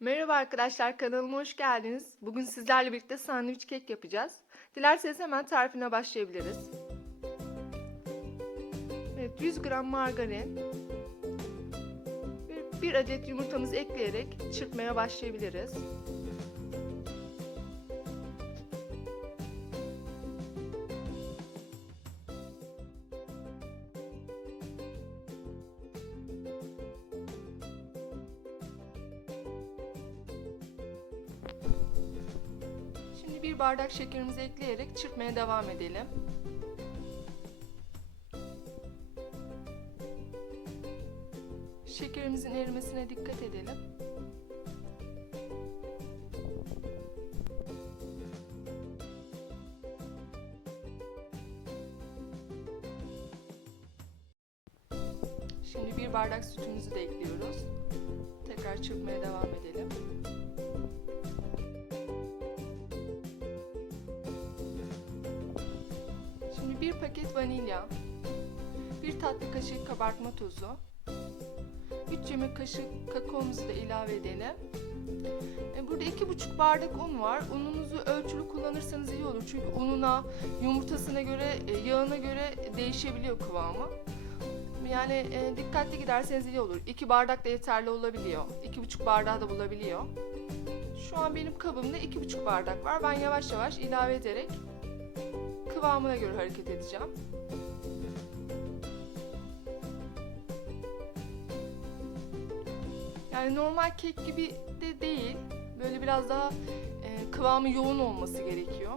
Merhaba arkadaşlar kanalıma hoş geldiniz. Bugün sizlerle birlikte sandviç kek yapacağız. Dilerseniz hemen tarifine başlayabiliriz. Evet 100 gram margarin ve 1 adet yumurtamızı ekleyerek çırpmaya başlayabiliriz. Bir bardak şekerimizi ekleyerek çırpmaya devam edelim. Şekerimizin erimesine dikkat edelim. Şimdi bir bardak sütümüzü de ekliyoruz. Tekrar çırpmaya devam edelim. Şimdi bir paket vanilya, bir tatlı kaşığı kabartma tozu, 3 yemek kaşığı kakaomuzu da ilave edelim. E, Burada iki buçuk bardak un var. Ununuzu ölçülü kullanırsanız iyi olur. Çünkü ununa, yumurtasına göre, e, yağına göre değişebiliyor kıvamı. Yani e, dikkatli giderseniz iyi olur. 2 bardak da yeterli olabiliyor. İki buçuk bardağı da bulabiliyor. Şu an benim kabımda iki buçuk bardak var. Ben yavaş yavaş ilave ederek kıvamına göre hareket edeceğim. Yani normal kek gibi de değil. Böyle biraz daha e, kıvamı yoğun olması gerekiyor.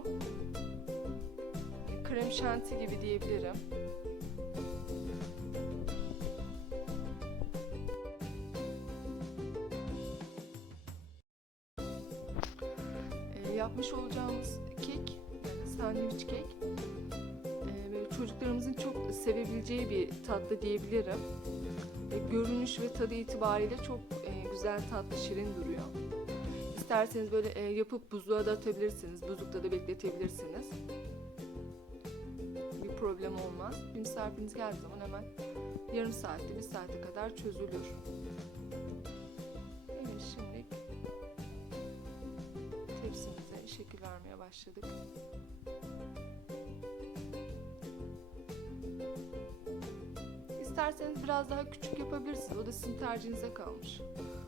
Krem şanti gibi diyebilirim. E, yapmış olacağımız kek, sandviç kek, e, böyle çocuklarımızın çok sevebileceği bir tatlı diyebilirim. E, görünüş ve tadı itibariyle çok e, güzel, tatlı, şirin duruyor. İsterseniz böyle e, yapıp buzluğa da atabilirsiniz, buzlukta da bekletebilirsiniz. Bir problem olmaz. Bir misafiriniz geldiği zaman hemen yarım saatte, bir saate kadar çözülür. Evet, şimdi tepsimize şekil vermeye başladık. İsterseniz biraz daha küçük yapabilirsiniz. O da sizin tercihinize kalmış.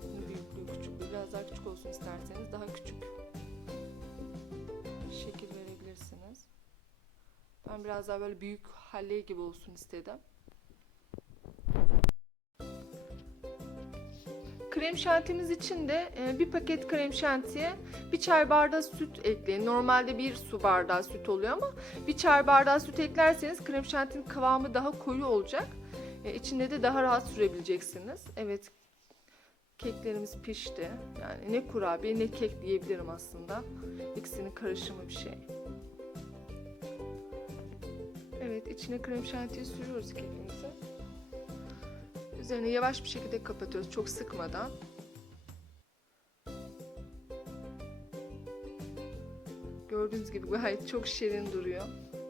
Hani büyüklüğü, küçüklüğü biraz daha küçük olsun isterseniz daha küçük şekil verebilirsiniz. Ben biraz daha böyle büyük halley gibi olsun istedim. Krem şantimiz için de e, bir paket krem şantiye bir çay bardağı süt ekleyin. Normalde bir su bardağı süt oluyor ama bir çay bardağı süt eklerseniz krem şantinin kıvamı daha koyu olacak. E, içinde de daha rahat sürebileceksiniz. Evet keklerimiz pişti. Yani ne kurabiye ne kek diyebilirim aslında. İkisinin karışımı bir şey. Evet içine krem şantiyi sürüyoruz kekimizi. Üzerine yavaş bir şekilde kapatıyoruz çok sıkmadan. Gördüğünüz gibi gayet çok şirin duruyor.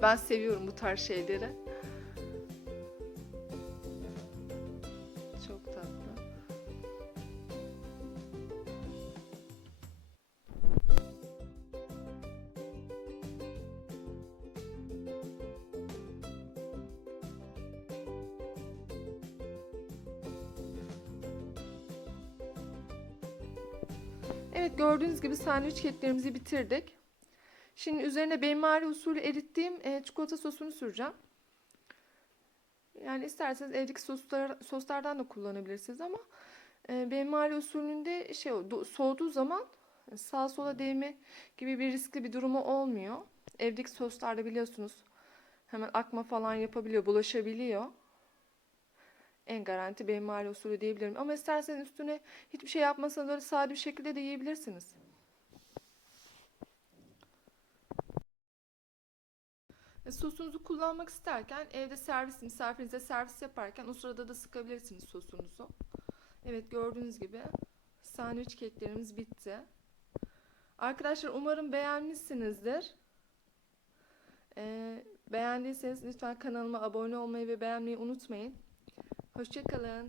Ben seviyorum bu tarz şeyleri. Evet gördüğünüz gibi sandviç keklerimizi bitirdik. Şimdi üzerine benmari usulü erittiğim e, çikolata sosunu süreceğim. Yani isterseniz evdeki soslar, soslardan da kullanabilirsiniz ama e, benmari usulünde şey soğuduğu zaman sağa sola değme gibi bir riskli bir durumu olmuyor. Evdeki soslarda biliyorsunuz hemen akma falan yapabiliyor, bulaşabiliyor. En garanti benmari usulü diyebilirim. Ama isterseniz üstüne hiçbir şey yapmasanız öyle sade bir şekilde de yiyebilirsiniz. E, Sosunuzu kullanmak isterken evde servis misafirinize servis yaparken o sırada da sıkabilirsiniz sosunuzu. Evet gördüğünüz gibi sandviç keklerimiz bitti. Arkadaşlar umarım beğenmişsinizdir. Ee, beğendiyseniz lütfen kanalıma abone olmayı ve beğenmeyi unutmayın. Hoşçakalın.